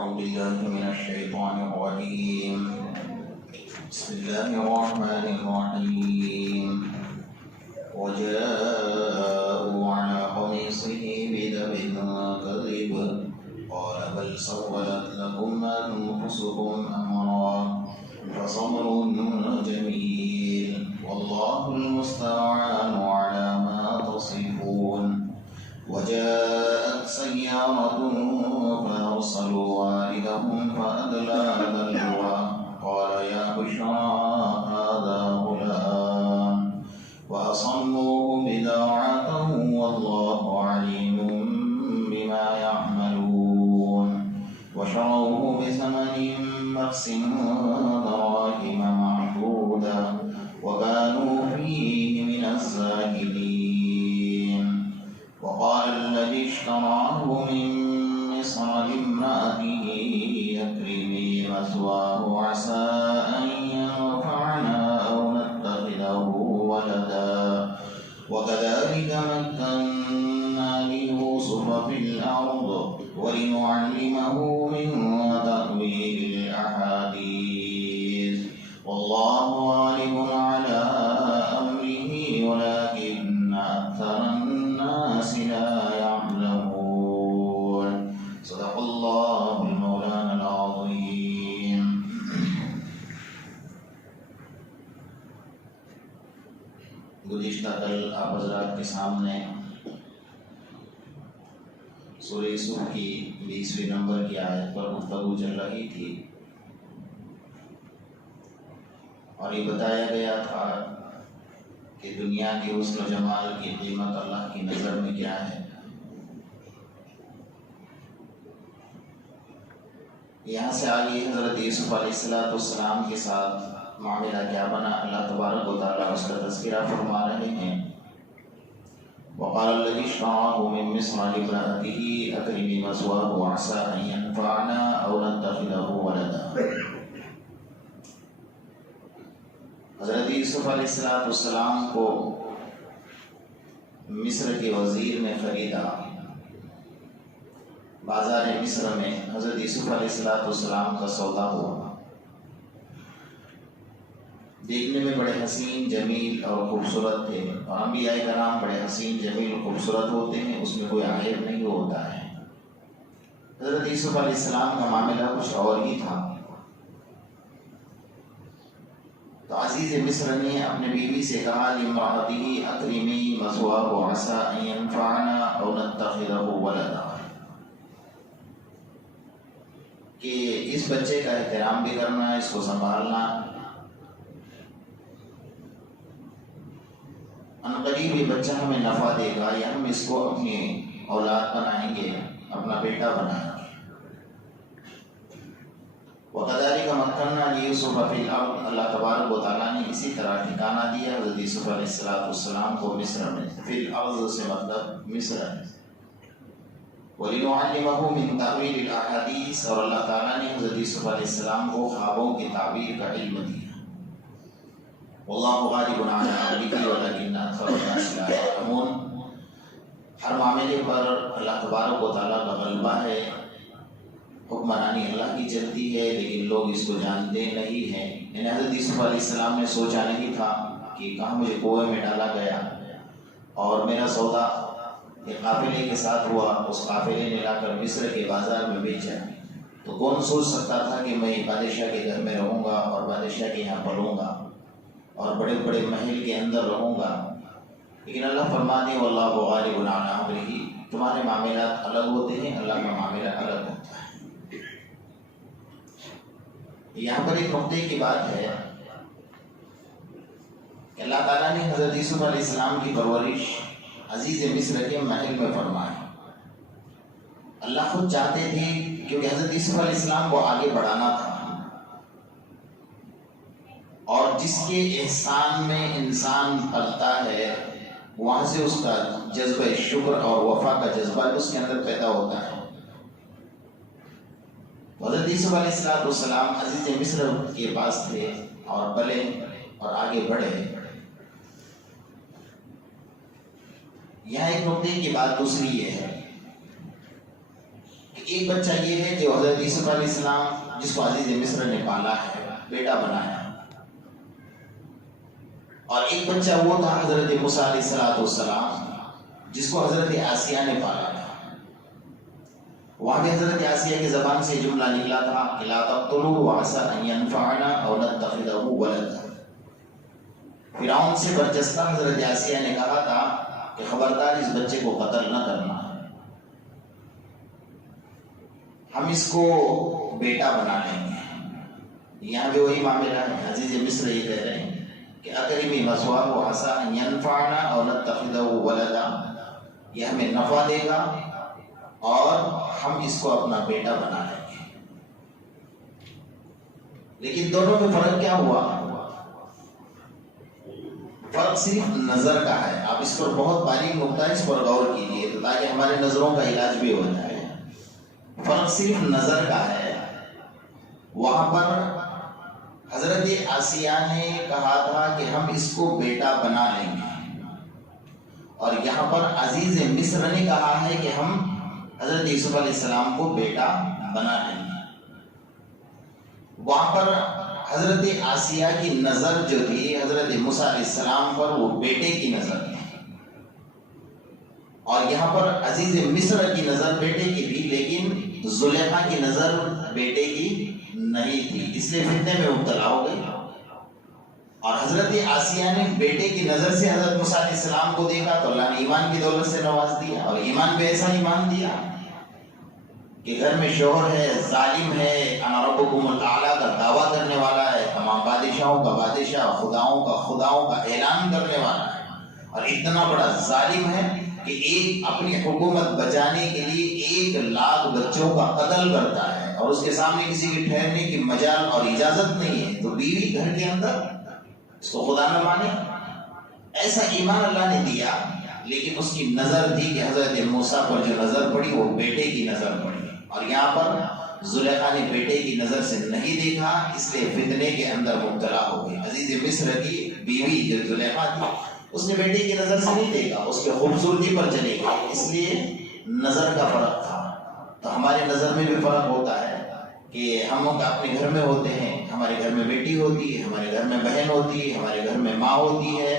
أعوذ بالله من الشيطان الرجيم بسم الله الرحمن الرحيم وجاءوا على قميصه بدم كذب قال بل سولت لكم أنفسكم أمرا فصبر جميل والله المستعان على ما تصفون وجاءت سيارة فأرسلوا واردهم فأدلى دلوا قال يا بشرى هذا غلام وأصموه بضاعته والله عليم بما يعملون وشروه بثمن بخس دراهم معدودة وكانوا فيه من الزاهدين وقال الذي اشتراه من مصر لامرأته أكرمي مثواه عسى أن ينفعنا أو نتخذه ولدا وكذلك مكنا ليوسف في الأرض ولنعلمه من تأويل الأحاديث والله غالب على أمره ولكن أكثر الناس لا يعلمون صدق الله المولانا العظيم. گزشتہ کل آپ حضرات کے سامنے سورہ یوسف کی 20ویں نمبر کی آیت پر گفتگو چل رہی تھی اور یہ بتایا گیا تھا کہ دنیا کے حسن و جمال کی قیمت اللہ کی نظر میں کیا ہے. یہاں سے آگے حضرت یوسف علیہ السلام کے ساتھ معاملہ کیا بنا اللہ تبارک و تعالیٰ اس کا تذکرہ فرما رہے ہیں. وقال الذي اشتراه من مصر لامرأته أكرمي مثواه عسى أن ينفعنا أو نتخذه ولدا. حضرت یوسف علیہ السلام کو مصر کے وزیر نے خریدا. بازار مصر میں حضرت یوسف علیہ السلام کا سودا ہوا. دیکھنے میں بڑے حسین جمیل اور خوبصورت تھے اور انبیاء کرام بڑے حسین جمیل اور خوبصورت ہوتے ہیں، اس میں کوئی عیب نہیں ہوتا ہے. حضرت یوسف علیہ السلام کا معاملہ کچھ اور ہی تھا. تو عزیز مصر نے اپنے بیوی سے کہا لامرأته أكرمي مثواه عسى أن ينفعنا أو نتخذه ولدا، کہ اس بچے کا احترام بھی کرنا، اس کو سنبھالنا. عنقریب یہ بچہ ہمیں نفع دے گا یا ہم اس کو اپنی اولاد بنائیں گے، اپنا بیٹا بنائیں گے. وَكَذَلِكَ مَكَّنَّا لِيُوسُفَ فِي الْأَرْضِ، اللہ تبارک و تعالیٰ نے اسی طرح ٹھکانہ دیا حضرت یوسف علیہ السلام کو مصر میں. فی الارض سے مطلب مصر ہے. وَلِنُعَلِّمَهُ مِن تَأْوِيلِ الْأَحَادِيثِ، اور اللہ تعالیٰ نے حضرت یوسف علیہ السلام کو خوابوں کی تعبیر کا علم دیا. واللہ غالب علی امرہ ولکن اکثر الناس لا یعلمون. ہر معاملے پر اللہ تبارک و تعالیٰ کا غلبہ ہے، حکمرانی اللہ کی چلتی ہے، لیکن لوگ اس کو جانتے نہیں ہیں. یعنی حضرت یوسف علیہ السلام نے سوچا نہیں تھا کہ کہاں مجھے کنویں میں ڈالا گیا اور میرا سودا ایک قافلے کے ساتھ ہوا، اس قافلے نے لا کر مصر کے بازار میں بیچا. تو کون سوچ سکتا تھا کہ میں بادشاہ کے گھر میں رہوں گا اور بادشاہ کے یہاں پلوں گا اور بڑے بڑے محل کے اندر رہوں گا. لیکن اللہ فرماتے ہیں واللہ غالب علی امرہ، تمہارے معاملات الگ ہوتے ہیں، اللہ کا معاملہ الگ ہوتا ہے. یہاں پر ایک نقطے کی بات ہے کہ اللہ تعالیٰ نے حضرت یوسف علیہ السلام کی پرورش عزیز مصر کے محل میں فرمائی. اللہ خود چاہتے تھے کیونکہ حضرت یوسف علیہ السلام کو آگے بڑھانا تھا، اور جس کے احسان میں انسان پلتا ہے وہاں سے اس کا جذبہ شکر اور وفا کا جذبہ اس کے اندر پیدا ہوتا ہے. حضرت یوسف علیہ السلام عزیز مصر کے پاس تھے اور پلے اور آگے بڑھے. یہاں ایک نقطے کی بات دوسری یہ ہے کہ ایک بچہ یہ ہے جو حضرت یوسف علیہ السلام جس کو عزیز مصر نے پالا ہے، بیٹا بنایا، اور ایک بچہ وہ تھا حضرت موسیٰ علیہ السلام جس کو حضرت آسیہ نے پالا تھا۔ وہاں بھی حضرت آسیہ کی زبان سے جملہ نکلا تھا کہ لا تقتلوه عسى ان ينفعنا او نتخذه ولدا۔ فرعون سے برجستہ حضرت آسیہ نے کہا تھا کہ خبردار اس بچے کو قتل نہ کرنا، ہم اس کو بیٹا بنا لیں گے۔ یہاں بھی وہی معاملہ ہے، عزیز مصر یہ کہہ رہے ہیں کہ اکرمی مثواه عسى ان ينفعنا او نتخذه ولدا، یہ ہمیں نفع دے گا اور ہم اس کو اپنا بیٹا بنا لیں گے۔ لیکن دونوں میں فرق کیا ہوا؟ فرق صرف نظر کا ہے۔ آپ اس پر بہت باریک نقطہ ہے، اس پر غور کیجیے تاکہ ہمارے نظروں کا علاج بھی ہو جائے۔ فرق صرف نظر کا ہے۔ وہاں پر حضرت آسیہ نے کہا تھا کہ ہم اس کو بیٹا بنا لیں گے، اور یہاں پر عزیز مصر نے کہا ہے کہ ہم حضرت یوسف علیہ السلام کو بیٹا بنا لیں گے۔ وہاں پر حضرت آسیہ کی نظر جو تھی حضرت موسیٰ علیہ السلام پر، وہ بیٹے کی نظر تھی، اور یہاں پر عزیز مصر کی نظر بیٹے کی تھی، لیکن زلیخا کی نظر بیٹے کی نہیں تھی، اس لیے فتنے میں مبتلا ہو گئی۔ اور حضرت آسیہ نے بیٹے کی نظر سے حضرت موسیٰ علیہ السلام کو دیکھا تو اللہ نے ایمان کی دولت سے نواز دیا، اور ایمان پہ ایسا ایمان دیا کہ گھر میں شوہر ہے، ظالم ہے، انا ربکم الاعلیٰ کا دعویٰ کرنے والا ہے، تمام بادشاہوں کا بادشاہ، خداؤں کا اعلان کرنے والا ہے، اور اتنا بڑا ظالم ہے کہ ایک اپنی حکومت بچانے کے لیے 1,00,000 بچوں کا قتل کرتا ہے، اور اس کے سامنے کسی کے ٹھہرنے کی مجال اور اجازت نہیں ہے، تو بیوی گھر کے اندر اس کو خدا نہ مانے۔ ایسا ایمان اللہ نے دیا، لیکن اس کی نظر تھی کہ حضرت موسیٰ پر جو نظر پڑی وہ بیٹے کی نظر پڑی، اور یہاں پر زلیخا نے بیٹے کی نظر سے نہیں دیکھا، اس لیے فتنے کے اندر مبتلا ہو گئی۔ عزیز مصر کی بیوی جو زلیخا تھی، اس نے بیٹے کی نظر سے نہیں دیکھا، اس کے خوبصورتی پر چلی گئی، اس لیے نظر کا فرق تھا۔ تو ہمارے نظر میں بھی فرق ہوتا ہے کہ ہم اپنے گھر میں ہوتے ہیں، ہمارے گھر میں بیٹی ہوتی ہے، ہمارے گھر میں بہن ہوتی ہے، ہمارے گھر میں ماں ہوتی ہے،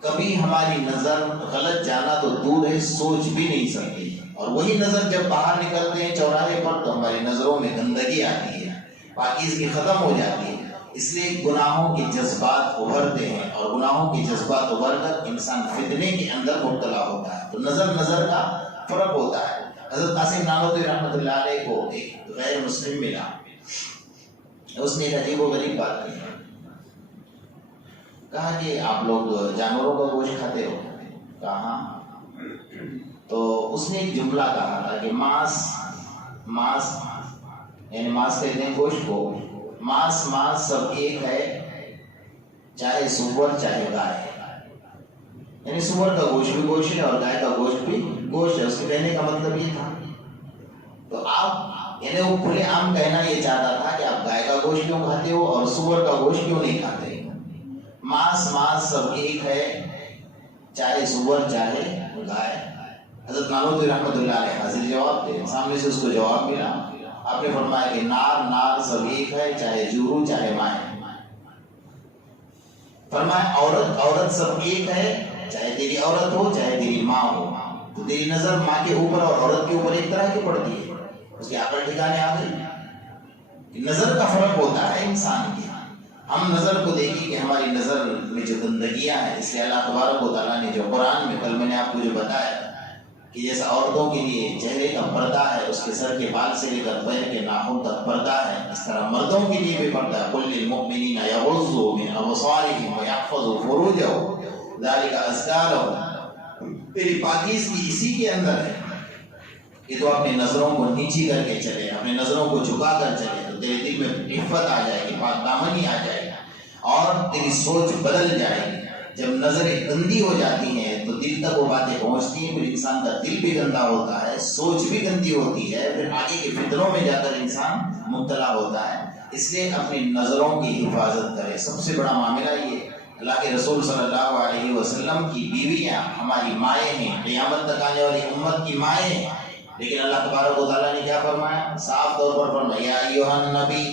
کبھی ہماری نظر غلط جانا تو دور ہے، سوچ بھی نہیں سکتی، اور وہی نظر جب باہر نکلتے ہیں چوراہے پر تو ہماری نظروں میں گندگی آتی ہے، پاکیزگی ختم ہو جاتی ہے، اس لیے گناہوں کے جذبات ابھرتے ہیں، اور گناہوں کے جذبات ابھر کر انسان فتنے کے اندر مبتلا ہوتا ہے۔ تو نظر کا فرق ہوتا ہے۔ حضرت قاسم نانوتوی رحمۃ اللہ علیہ کو ایک غیر مسلم ملا، اس نے ایک عجیب و غریب بات کی، کہا کہ آپ لوگ جانوروں کا گوشت کھاتے ہو؟ کہا ہاں۔ تو اس نے ایک جملہ کہا تھا کہ ماس یعنی ماس کہتے ہیں گوشت کو، ماس سب ایک ہے، چاہے سور چاہے گائے، یعنی سور کا گوشت بھی گوشت ہے اور گائے کا گوشت بھی گوشت ہے، اس کے کہنے کا مطلب یہ تھا۔ تو آپ یعنی وہ کھلے عام کہنا یہ چاہتا تھا کہ آپ گائے کا گوشت کیوں کھاتے ہو اور سور کا گوشت کیوں نہیں کھاتے؟ ماس سب ایک ہے، چاہے سور چاہے گائے۔ حضرت نانوتوی رحمۃ اللہ علیہ حاضر جواب تھے، سامنے سے اس کو جواب ملا، آپ نے فرمایا کہ نار سب ایک ہے، چاہے جورو چاہے مائیں۔ فرمایا عورت سب ایک ہے، چاہے تیری عورت ہو چاہے تیری ماں ہو۔ تو تیری نظر ماں کے اوپر اور عورت کے اوپر ایک طرح کی پڑتی ہے، اس کی عقل ٹھکانے آ گئی۔ نظر کا فرق ہوتا ہے انسان کی، ہم نظر کو دیکھیں کہ ہماری نظر میں جو گندگیاں ہیں، اس لیے اللہ تبارک و تعالیٰ نے جو قرآن میں کل میں نے آپ کو جو بتایا کہ جیسا عورتوں کے لیے چہرے کا پردہ ہے، اس کے سر کے بال سے لے کر پیر کے ناخن تک پردہ ہے، اس طرح مردوں کے لیے بھی پردہ ہے۔ قُلْ لِلْمُؤْمِنِينَ يَغُضُّوا مِنْ أَبْصَارِهِمْ وَيَحْفَظُوا فُرُوجَهُمْ ذَلِكَ أَزْكَىٰ لَهُمْ۔ تیری پاکیزگی اسی کے اندر ہے کہ تو اپنی نظروں کو نیچی کر کے چلے، اپنی نظروں کو جھکا کر چلے، تو تیرے دل میں عفت آ جائے گی، پاک دامنی آ جائے گی، اور تیری سوچ بدل جائے گی۔ جب نظریں گندی ہو جاتی ہیں تو دل تک وہ باتیں پہنچتی ہیں، پھر انسان کا دل بھی گندا ہوتا ہے، سوچ بھی گندی ہوتی ہے، پھر آگے کے فتنوں میں جا کر انسان مبتلا ہوتا ہے۔ اس لیے اپنی نظروں کی حفاظت کرے۔ سب سے بڑا معاملہ یہ، اللہ کے رسول صلی اللہ علیہ وسلم کی بیویاں ہماری مائیں ہیں، قیامت تک آنے والی امت کی مائیں ہیں، لیکن اللہ تبارک و تعالیٰ نے کیا فرمایا؟ صاف طور پر فرمایا یا ایھا النبی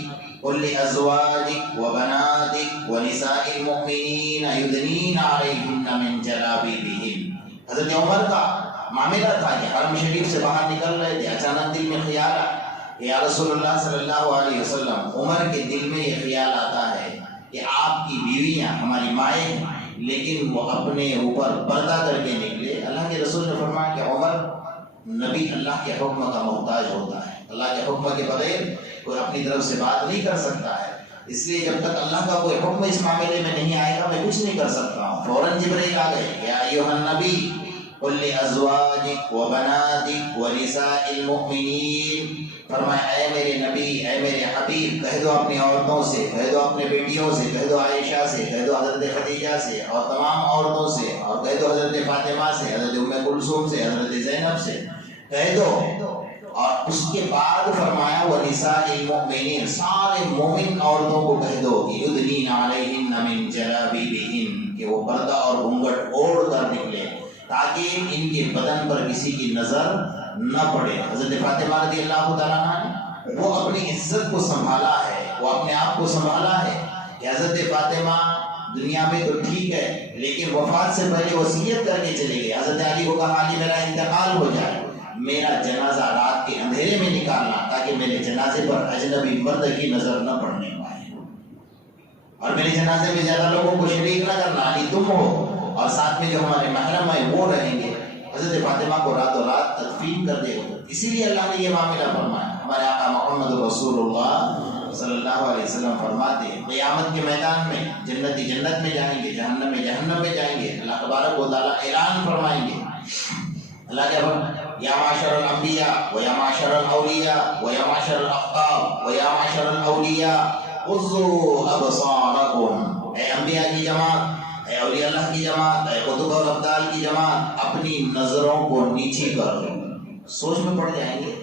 قل لازواجک وبناتک ونساء المؤمنین یدنین علیہن من جلابیبہن۔ حضرت عمر کا معاملہ تھا کہ حرم شریف سے باہر نکل رہے تھے، اچانک دل میں خیال آیا کہ یا رسول اللہ صلی اللہ علیہ وسلم، عمر کے دل میں یہ خیال آتا ہے کہ آپ کی بیویاں ہماری مائیں ہیں، لیکن وہ اپنے اوپر پردہ کر کے نکلے۔ اللہ کے رسول نے فرمایا کہ عمر، نبی اللہ کے حکم کا محتاج ہوتا ہے، اللہ کے حکم کے بغیر کوئی اپنی طرف سے بات نہیں کر سکتا ہے، اس لیے جب تک اللہ کا کوئی حکم اس معاملے میں نہیں آئے گا میں کچھ نہیں کر سکتا ہوں۔ فوراً جبرائیل آ گئے، یا ایھا النبی قل لازواجک وبناتک ونساء المؤمنین، فرمایا اے میرے نبی، اے میرے حبیب، کہہ دو اپنی عورتوں سے، کہہ دو اپنے بیٹیوں سے، کہہ دو عائشہ سے، کہہ دو حضرت خدیجہ سے اور تمام عورتوں سے، اور کہہ دو حضرت فاطمہ سے، حضرت ام کلثوم سے، حضرت زینب سے، کہہ دو۔ اور اس کے بعد فرمایا ونساء المؤمنین، سارے مومن عورتوں کو کہہ دو کہ یدنین علیہن من جلابیبہن، کہ وہ پردہ اور گھونگھٹ اوڑھ کر نکلے تاکہ ان کے بدن پر کسی کی نظر نہ پڑے۔ حضرت فاطمہ رضی اللہ تعالیٰ عنہ نے وہ اپنی عزت کو سنبھالا ہے، وہ اپنے آپ کو سنبھالا ہے کہ حضرت فاطمہ دنیا میں تو ٹھیک ہے لیکن وفات سے پہلے وصیت کر کے چلے گئے۔ حضرت علی کو کہا کہ میرا انتقال ہو جائے، میرا جنازہ رات کے اندھیرے میں نکالنا تاکہ میرے جنازے پر اجنبی مرد کی نظر نہ پڑنے پائے، اور میرے جنازے میں زیادہ لوگوں کو شریک نہ کرنا، علی تم ہو اور ساتھ میں جو ہمارے محرم ہیں وہ رہیں گے۔ حضرت فاطمہ کو راتوں رات تدفین کر دے گا، اسی لیے اللہ نے یہ معاملہ فرمایا۔ ہمارے آقا محمد رسول اللہ صلی اللہ علیہ وسلم فرماتے ہیں قیامت کے میدان میں جنتی جنت میں جائیں گے، جہنم میں جہنم میں جائیں گے، اللہ تبارک و تعالیٰ اعلان فرمائیں گے، اللہ کیا فرمائے؟ یا معاشر الانبیاء و یا معاشر الاولیاء و یا معاشر الاقطاب و یا معاشر الاولیاء غضوا ابصارکم، اے انبیاء کی جماعت، اے اولیاء اللہ کی جماعت، اے قطب اور ابدال کی جماعت، اپنی نظروں کو نیچی کر لو۔ سوچ میں پڑ جائیں گے،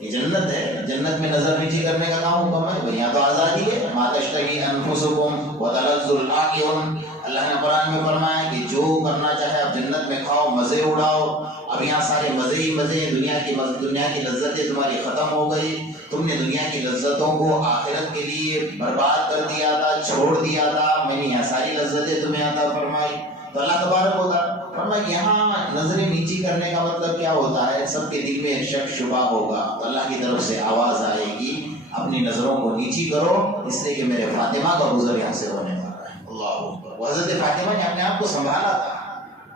یہ جنت ہے، جنت میں نظر نیچی کرنے کا کام مکمل ہے، یہاں تو آزادی ہے۔ ما تشتہی انفسکم وتلذ الاعین، اللہ نے قرآن میں فرمایا کہ جو کرنا چاہے آپ جنت میں کھاؤ، مزے اڑاؤ۔ اب یہاں سارے مزے ہی مزے، دنیا کی لذتیں تمہاری ختم ہو گئی، تم نے دنیا کی لذتوں کو آخرت کے لیے برباد کر دیا تھا، چھوڑ دیا تھا، میں نے یہاں ساری لذتیں تمہیں عطا فرمائی۔ تو اللہ تبارک و تعالیٰ فرمایا یہاں نظریں نیچی کرنے کا مطلب کیا ہوتا ہے؟ سب کے دل میں ایک شک شبہ ہوگا، تو اللہ کی طرف سے آواز آئے گی اپنی نظروں کو نیچی کرو، اس لیے کہ میرے فاطمہ کا گزر یہاں سے ہونے والا ہے۔ اللہ اکبر۔ وہ حضرت فاطمہ نے اپنے آپ کو سنبھالا تھا،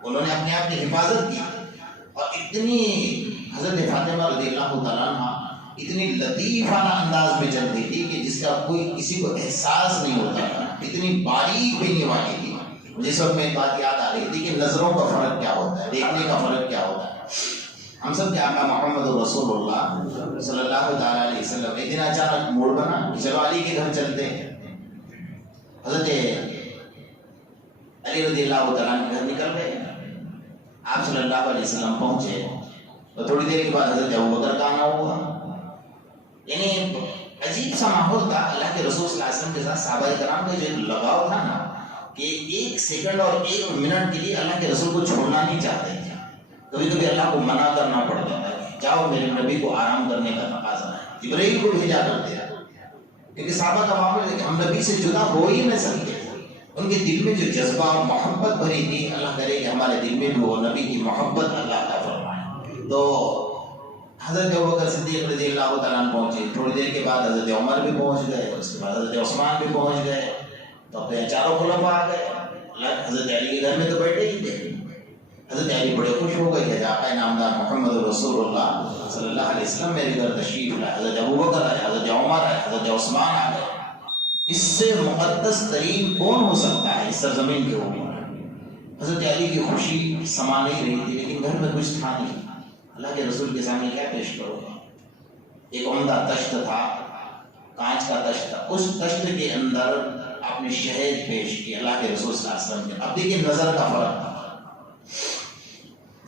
انہوں نے اپنے آپ کی حفاظت کی، اور اتنی حضرت فاطمہ رضی اللہ تعالیٰ عنہ اتنی لطیفانہ انداز میں چلتی تھی کہ جس کا کوئی کسی کو احساس نہیں ہوتا تھا، اتنی باریک بینی والی تھی۔ مجھے سب میں ایک بات یاد آ رہی تھی کہ نظروں کا فرق کیا ہوتا ہے، دیکھنے کا فرق کیا ہوتا ہے۔ ہم سب کے آقا محمد رسول اللہ صلی اللہ تعالیٰ علیہ وسلم ایک دن اچانک موڑ بنا کہ چلو علی کے گھر چلتے ہیں۔ حضرت علی رضی اللہ تعالیٰ کے گھر نکل گئے، آپ صلی اللہ علیہ وسلم پہنچے تو تھوڑی دیر کے بعد حضرت ابوبکر کا آنا ہوا۔ یعنی عجیب سا ماحول تھا، اللہ کے رسول صلی اللہ علیہ وسلم کے ساتھ صحابہ کرام کا جو ایک لگاؤ تھا نا، کہ ایک سیکنڈ اور ایک منٹ کے لیے اللہ کے رسول کو چھوڑنا نہیں چاہتے تھے۔ کبھی کبھی اللہ کو منع کرنا پڑتا ہے، جاؤ میرے نبی کو آرام کرنے کا تقاضا ہے، جبرائیل کو بھیجا کرتے ہیں، کیونکہ صحابہ کا معاملہ ہے کہ ہم نبی سے جدا ہو ہی نہیں سکتے۔ ان کے دل میں جو جذبہ اور محبت بھری تھی، اللہ کرے کہ ہمارے دل میں بھی وہ نبی کی محبت اللہ کا فرمائے۔ تو حضرت ابوبکر صدیق رضی اللہ تعالیٰ عنہ پہنچے، تھوڑی دیر کے بعد حضرت عمر بھی پہنچ گئے، اس کے بعد حضرت عثمان بھی پہنچ گئے، تو پھر چاروں خلفاء آ گئے۔ حضرت علی کے گھر میں تو بیٹھے ہی تھے۔ حضرت علی بڑے خوش ہو گئے کہ آقا نامدار محمد رسول اللہ صلی اللہ علیہ وسلم میرے گھر تشریف لائے۔ حضرت ابوبکر آئے، حضرت عمر آئے، حضرت عثمان آ گئے۔ اس سے مقدس ترین کون ہو سکتا ہے اس سرزمین کے اوپر؟ حضرت علی کی خوشی سما نہیں رہی تھی، لیکن گھر میں کچھ تھا نہیں۔ اللہ کے رسول کے سامنے کیا پیش کرو گا؟ ایک عمدہ تشت تھا، کانچ کا تشت تھا، اس تشت کے اندر اپنے شہد پیش کی اللہ کے رسول صلی اللہ علیہ وسلم کے۔ اب دیکھیے نظر کا فرق تھا،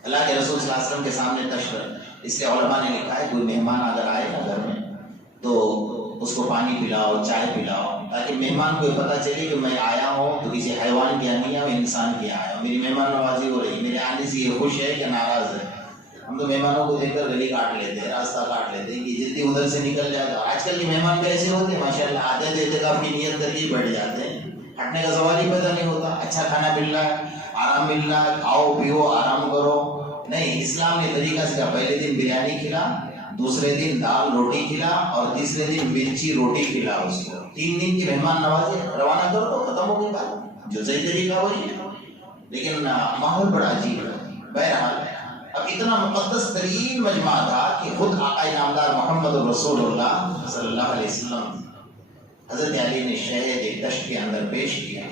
اللہ کے رسول صلی اللہ علیہ وسلم کے سامنے تشت، اس لیے علماء نے لکھا ہے کوئی مہمان اگر آئے نا گھر میں تو اس کو پانی پلاؤ، چائے پلاؤ، تاکہ مہمان کو یہ پتہ چلے کہ میں آیا ہوں تو کسی حیوان کے نہیں آیا، انسان کے آیا ہوں، میری مہمان نوازی ہو رہی، میرے آنے سے یہ خوش ہے کہ ناراض ہے۔ ہم تو مہمانوں کو دیکھ کر گلی کاٹ لیتے ہیں، راستہ کاٹ لیتے ہیں کہ جتنی ادھر سے نکل جائے گا۔ آج کل کے مہمان بھی ایسے ہوتے ہیں ماشاء اللہ، آتے تو اعتکاف کی نیت کر کے بیٹھ جاتے ہیں، ہٹنے کا سوال ہی پیدا نہیں ہوتا۔ اچھا کھانا مل رہا ہے، آرام مل رہا ہے، کھاؤ پیو آرام کرو، نہیں، اسلام نے طریقہ سکھایا، پہلے دن بریانی کھلا، دوسرے دن دال روٹی کھلا، اور تیسرے دن مرچی روٹی کھلا اس کو۔ 3 دن کی مہمان نوازی روانہ کرو تو ختم ہو گئی بات، جو صحیح طریقہ وہی ہے۔ لیکن ماحول بڑا عجیب ہے۔ بہرحال اب اتنا مقدس ترین مجمع تھا کہ خود آقا نامدار محمد رسول اللہ صلی اللہ علیہ وسلم حضرت علی نے شہد ایک دشت کے اندر پیش کیا۔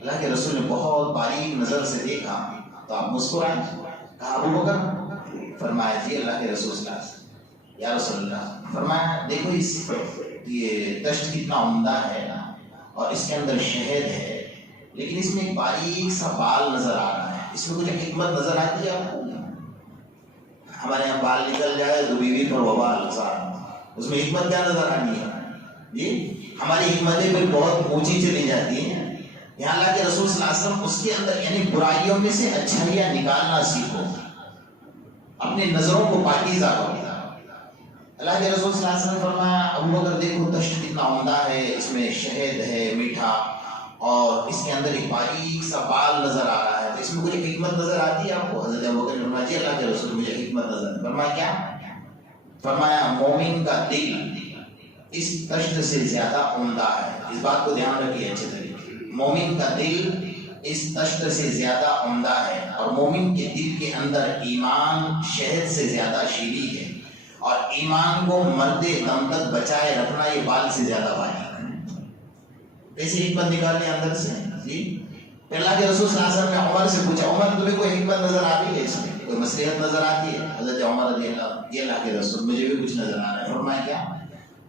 اللہ کے رسول نے بہت باریک نظر سے دیکھا تو آپ مسکرائے، کہا ابو بکر؟ فرمایا جی اللہ کے رسول صلی اللہ علیہ وسلم۔ یا رسول اللہ، فرمایا دیکھو یہ دشت کتنا عمدہ ہے اور اس کے اندر شہد ہے، لیکن اس میں ایک باریک سا بال نظر آ رہا ہے، اس میں کچھ حکمت نظر آتی ہے آپ کو؟ ہمارے یہاں بال نکل جائے تو بیوی پر وبال، اس میں حکمت کیا نظر آنی ہے جی؟ ہماری حکمتیں پھر بہت اونچی چلی جاتی ہیں۔ یہاں اللہ کے رسول صلی اللہ علیہ وسلم اس کے اندر یعنی برائیوں میں سے اچھائیاں نکالنا سیکھو، اپنی نظروں کو پاکیزہ کرو۔ اللہ کے رسول صلی اللہ علیہ وسلم فرمایا ابو بکر دیکھو دشت کتنا عمدہ ہے، اس میں شہد ہے میٹھا، اور اس کے اندر ایک باریک سا بال نظر آ رہا ہے، تو اس میں کچھ حکمت نظر آتی ہے آپ کو؟ حضرت ابو بکر نے فرمایا جی اللہ کے رسول مجھے حکمت نظر ہے۔ فرمایا کیا؟ فرمایا مومن کا دل اس دشت سے زیادہ عمدہ ہے۔ اس بات کو دھیان رکھیے اچھے طریقے، مومن کا دل اس دشت سے زیادہ عمدہ ہے، اور مومن کے دل کے اندر ایمان شہد سے زیادہ شیریں ہے، اور ایمان کو مردے دم تک بچائے رکھنا یہ بال سے زیادہ باریک ہے۔ ایسی حکمت نکالنے اندر سے جی۔ اللہ کے رسول صلی اللہ علیہ وسلم نے عمر سے پوچھا عمر تمہیں کوئی حکمت نظر آ رہی ہے، اس میں کوئی مصلحت نظر آتی ہے؟ حضرت عمر رضی اللہ، یہ اللہ کے رسول مجھے بھی کچھ نظر آ رہا ہے۔ فرمایا کیا؟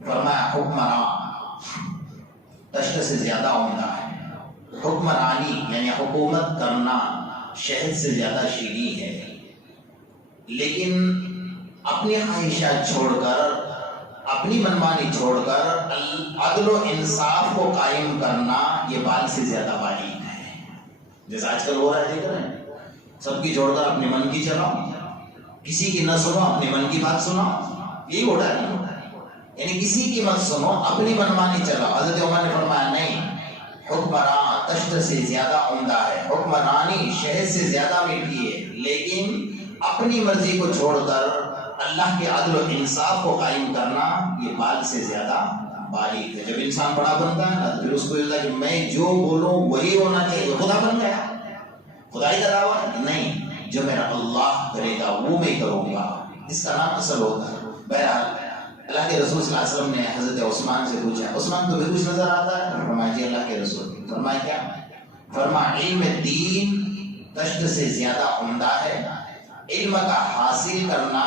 فرمایا حکمران دشت سے زیادہ عمدہ ہے، حکمرانی یعنی حکومت کرنا شہد سے زیادہ شیریں ہے، لیکن اپنی خواہشات چھوڑ کر، اپنی منمانی چھوڑ کر عدل و انصاف کو قائم کرنا یہ بال سے زیادہ باریک ہے۔ جیسا آج کل ہو رہا ہے، دیکھ رہے ہیں، سب کی چھوڑ کر اپنے من کی چلاؤ، کسی کی نہ سنو اپنے من کی بات سناؤ، یہی ہو رہا ہے، یعنی کسی کی مت سنو اپنی منمانی چلاؤ۔ حضرت عمر نے فرمایا نہیں، حکمران دشت سے زیادہ عمدہ ہے، حکمرانی شہد سے زیادہ میٹھی ہے، لیکن اپنی مرضی کو چھوڑ کر اللہ کے عدل و انصاف کو قائم کرنا یہ بال سے زیادہ باریک ہے۔ جب انسان بڑا بنتا ہے نا تو پھر اس کو یہ کہ میں جو بولوں وہی ہونا چاہیے، خدا بن گیا، خدائی کا دعویٰ نہیں، جو میرا اللہ کرے گا وہ میں کروں گا، اس کا نام اصل ہوتا ہے۔ بہرحال اللہ کے رسول صلی اللہ علیہ وسلم نے حضرت عثمان سے پوچھا عثمان تمہیں کچھ نظر آتا ہے؟ فرمایا جی اللہ کے رسول۔ فرمایا کیا؟ فرمایا علم دین دشت سے زیادہ عمدہ ہے، علم کا حاصل کرنا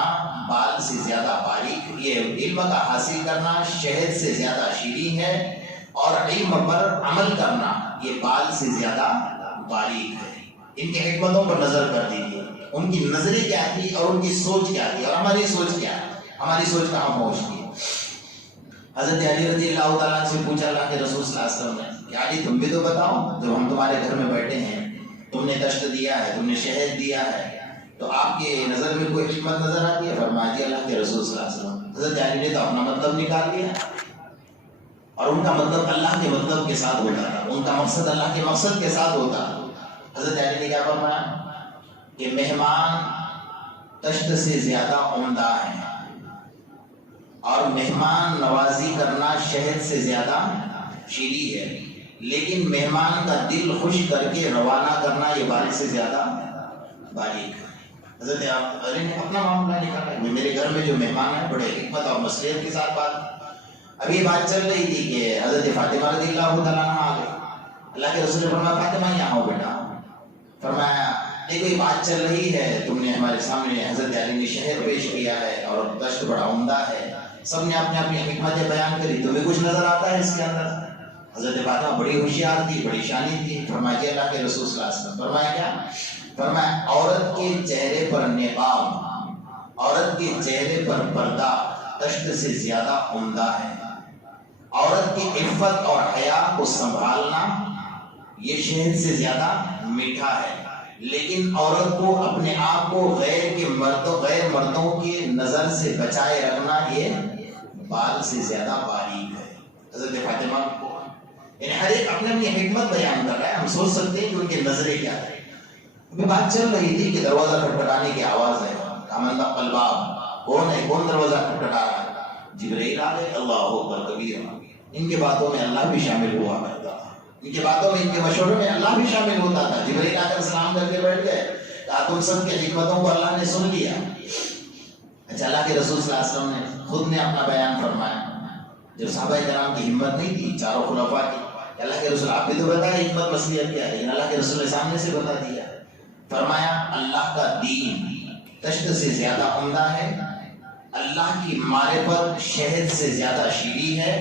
بال سے زیادہ باریک، یہ علم کا حاصل کرنا شہد سے زیادہ شیریں ہے، اور علم پر عمل کرنا یہ بال سے زیادہ باریک ہے۔ ان کی حکمتوں پر نظر کر دیجیے، ان کی نظریں کیا تھی اور ان کی سوچ کیا تھی، اور ہماری سوچ کیا ہے، ہماری سوچ کہاں پہنچتی ہے۔ حضرت علی رضی اللہ تعالیٰ سے پوچھا اللہ کے رسول صلی اللہ علیہ وسلم نے کہ علی تم بھی تو بتاؤ، جب ہم تمہارے گھر میں بیٹھے ہیں، تم نے دشت دیا ہے، تم نے شہد دیا ہے، تو آپ کے نظر میں کوئی حکمت نظر آتی ہے؟ فرمایا جی اللہ کے رسول صلی اللہ علیہ وسلم۔ حضرت علی نے تو اپنا مطلب نکال دیا، اور ان کا مطلب اللہ کے مطلب کے ساتھ ہوتا تھا، ان کا مقصد اللہ کے مقصد کے ساتھ ہوتا۔ حضرت علی نے کیا فرمایا کہ مہمان دشت سے زیادہ عمدہ ہیں، اور مہمان نوازی کرنا شہد سے زیادہ شیریں ہے، لیکن مہمان کا دل خوش کر کے روانہ کرنا یہ بال سے زیادہ باریک ہے۔ حضرت علی نے اپنا معاملہ نکالا، میرے گھر میں جو مہمان ہیں بڑے حکمت اور مصلحت کے ساتھ بات، ابھی بات چل رہی تھی کہ حضرت فاطمہ رضی اللہ تعالیٰ عنہ آ گئے، اللہ کے رسول نے فرمایا فاطمہ یہاں ہو بیٹا، فرمایا دیکھو یہ بات چل رہی ہے، تم نے ہمارے سامنے حضرت علی نے شہد پیش کیا ہے اور دشت بڑا عمدہ ہے، سب نے اپنے اپنی حکمتیں بیان کری، تمہیں کچھ نظر آتا ہے اس کے اندر؟ حضرت فاطمہ بڑی ہوشیار تھی، بڑی شانی تھی، فرمایا کہ اللہ کے رسول صلی اللہ علیہ وسلم۔ فرمایا کیا؟ فرمایا عورت کے چہرے پر نقاب، عورت کے چہرے پر پردہ دشت سے زیادہ عمدہ ہے، عورت کی عفت اور حیا کو سنبھالنا یہ شہد سے زیادہ میٹھا ہے، لیکن عورت کو اپنے آپ کو غیر مردوں کی نظر سے بچائے رکھنا یہ بال سے زیادہ باریک ہے. حضرت فاطمہ کو یعنی ہر ایک اپنے اپنی حکمت بیان کر رہا ہے. ہم سوچ سکتے ہیں کہ ان کی نظریں کیا ہے. ابھی بات چل رہی تھی کہ دروازہ کھٹکھٹانے کی آواز ہے. کامندہ الباب کون ہے؟ کون دروازہ کھٹکھٹا رہا ہے؟ جبرائیل آ گئے. اللہ اکبر کبیر. ان کے باتوں میں اللہ بھی شامل ہوا کرتا تھا. ان کے باتوں میں ان کے مشوروں میں اللہ بھی شامل ہوتا تھا. جبرائیل آ کر سلام کر کے بیٹھ گئے. کہا تم سب کی حکمتوں کو اللہ نے سن لیا. اچھا اللہ کے رسول صلی اللہ علیہ وسلم نے خود نے اپنا بیان فرمایا. جب صحابہ کرام کی ہمت نہیں تھی چاروں خلفاء کی کہ اللہ کے رسول آپ بھی تو بتائیں حکمت مصلحت کیا ہے، لیکن اللہ کے رسول نے سامنے سے بتا دیا. فرمایا اللہ کا دین تشت سے زیادہ عمدہ ہے، اللہ کی معرفت شہد سے زیادہ شیریں ہے،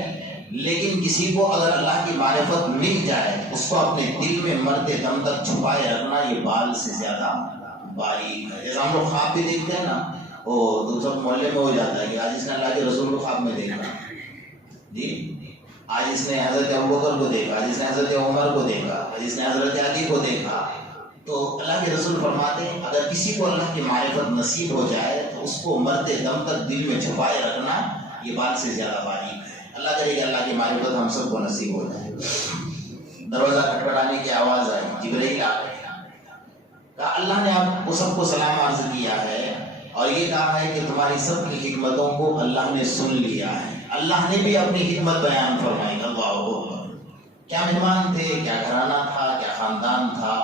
لیکن کسی کو اگر اللہ کی معرفت مل جائے اس کو اپنے دل میں مرتے دم تک چھپائے رکھنا یہ بال سے زیادہ باریک ہے. جیسے ہم لوگ خواب بھی دیکھتے ہیں نا، وہ تو سب محلے میں ہو جاتا ہے کہ آج اس نے اللہ کے رسول کو خواب میں دیکھا، جی آج اس نے حضرت ابوبکر کو دیکھا، آج اس نے حضرت عمر کو دیکھا، آج اس نے حضرت علی کو دیکھا. تو اللہ کے رسول فرماتے ہیں اگر کسی کو اللہ کی معرفت نصیب ہو جائے تو اس کو مرتے دم تک دل میں چھپائے رکھنا یہ بات سے زیادہ باریک ہے. اللہ کرے کہ اللہ کی معرفت ہم سب کو نصیب ہو جائے. دروازہ کھٹکھٹانے کی آواز آئی. جبرائیل آ گئے. کہا اللہ نے آپ کو سب کو سلام عرض کیا ہے اور یہ کہا ہے کہ تمہاری سب کی حکمتوں کو اللہ نے سن لیا ہے. اللہ نے بھی اپنی حکمت بیان فرمائی. اللہ اکبر. کیا مہمان تھے، کیا گھرانہ تھا، کیا خاندان تھا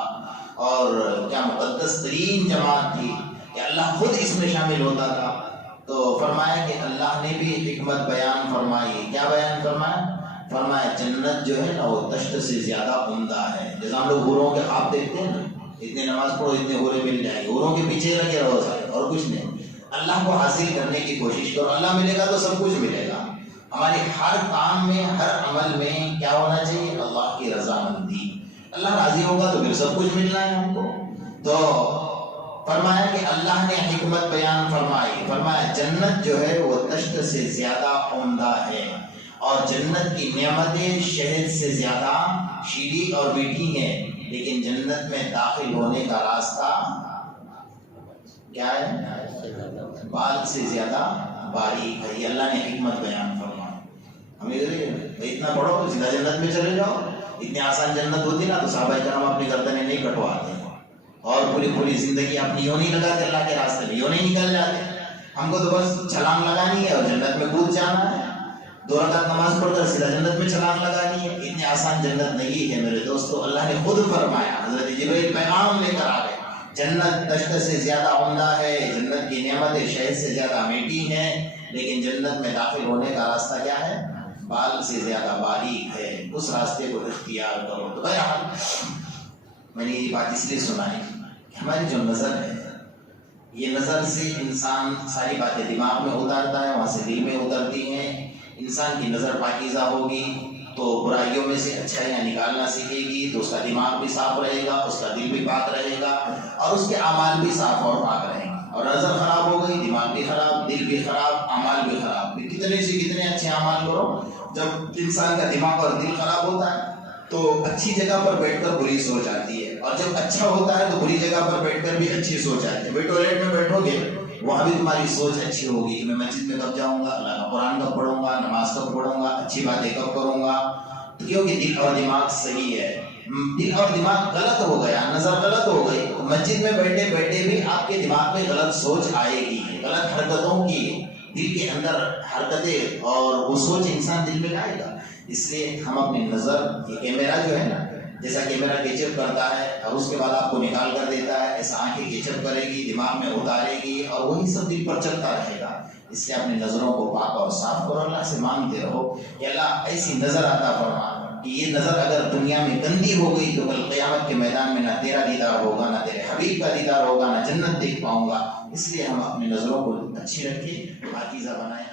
اور کیا مقدس ترین جماعت تھی کہ اللہ خود اس میں شامل ہوتا تھا. تو فرمایا کہ اللہ نے بھی حکمت بیان فرمائی. کیا بیان فرمایا؟ فرمایا جنت جو ہے نا وہ تشت سے زیادہ عمدہ ہے. جیسے ہم لوگ حوروں کے خواب دیکھتے ہیں نا، اتنے نماز پڑھو اتنے حوریں مل جائیں گے، حوروں کے پیچھے لگے رہو سارے اور کچھ نہیں. اللہ کو حاصل کرنے کی کوشش کرو. اللہ ملے گا تو سب کچھ ملے گا. ہمارے ہر کام میں ہر عمل میں کیا ہونا چاہیے؟ اللہ کی رضامندی. اللہ راضی ہوگا تو پھر سب کچھ ملنا ہے ہم کو. تو فرمایا کہ اللہ نے حکمت بیان فرمائی. فرمایا جنت جو ہے وہ تشت سے زیادہ عمدہ ہے اور جنت کی نعمتیں شہد سے زیادہ شیریں اور میٹھی ہیں، لیکن جنت میں داخل ہونے کا راستہ کیا ہے؟ بال سے زیادہ باریک ہے. یہ اللہ نے حکمت بیان فرمائی. ہمیں اتنا پڑھو تو سیدھا جنت میں چلے جاؤ. اتنی آسان جنت ہوتی نا تو صحابہ کرام اپنی گردنیں نہیں کٹواتے اور پوری زندگی اپنی یوں نہیں لگاتے اللہ کے راستے میں، یوں نہیں نکل جاتے. ہم کو تو بس چھلانگ لگانی ہے اور جنت میں کود جانا ہے. 2 رکعت نماز پڑھ کر سیدھا جنت میں چھلانگ لگانی ہے. اتنی آسان جنت نہیں ہے میرے دوستو. اللہ نے خود فرمایا، حضرت جبرائیل پیغام لے کر آ گئے. جنت تشت سے زیادہ عمدہ ہے، جنت کی نعمتیں شہد سے زیادہ میٹھی ہیں، لیکن جنت میں داخل ہونے کا راستہ کیا ہے؟ بال سے زیادہ باریک ہے. اس راستے کو اختیار کرو. تو بہرحال میں نے یہ بات اس لیے سنائی کہ ہماری جو نظر ہے یہ نظر سے انسان ساری باتیں دماغ میں اتارتا ہے، وہاں سے دل میں اترتی ہیں. انسان کی نظر پاکیزہ ہوگی تو برائیوں میں سے اچھائیاں نکالنا سیکھے گی تو اس کا دماغ بھی صاف رہے گا، اس کا دل بھی پاک رہے گا اور اس کے اعمال بھی صاف اور پاک رہیں گے. اور نظر خراب ہو گئی، دماغ بھی خراب، دل بھی خراب، اعمال بھی خراب. کتنے سے کتنے اچھے اعمال کرو، جب انسان کا دماغ اور دل خراب ہوتا ہے تو اچھی جگہ پر بیٹھ کر بری سوچ آتی ہے، اور جب اچھا ہوتا ہے تو بری جگہ پر بیٹھ کر بھی اچھی سوچ آتی ہے. ٹوائلٹ میں بیٹھو گے وہاں بھی تمہاری سوچ اچھی ہوگی کہ میں مسجد میں کب جاؤں گا، اللہ کا قرآن کب پڑھوں گا، نماز کب پڑھوں گا، اچھی باتیں کب کروں گا. کیونکہ دل اور دماغ صحیح ہے. دل اور دماغ غلط ہو گیا، نظر غلط ہو گئی تو مسجد میں بیٹھے بیٹھے بھی آپ کے دماغ میں غلط سوچ آئے گی. غلط حرکتوں کی دل کے اندر حرکتیں اور وہ سوچ انسان دل میں لائے گا. اس لیے ہم اپنی نظر، یہ کیمرہ جو ہے نا، جیسا کیمرہ کیچپ کرتا ہے اور اس کے بعد آپ کو نکال کر دیتا ہے، ایسا آنکھیں کیچپ کرے گی، دماغ میں اتارے گی اور وہی سب دل پر چلتا رہے گا. اس لیے اپنی نظروں کو پاک اور صاف کرو. اللہ سے مانگتے رہو کہ اللہ ایسی نظر عطا فرما کہ یہ نظر اگر دنیا میں گندی ہو گئی تو کل قیامت کے میدان میں نہ تیرا دیدار ہوگا، نہ تیرے حبیب کا دیدار ہوگا، نہ جنت دیکھ پاؤں گا. اس لیے ہم اپنی نظروں کو اچھی رکھیں، پاکیزہ بنائیں.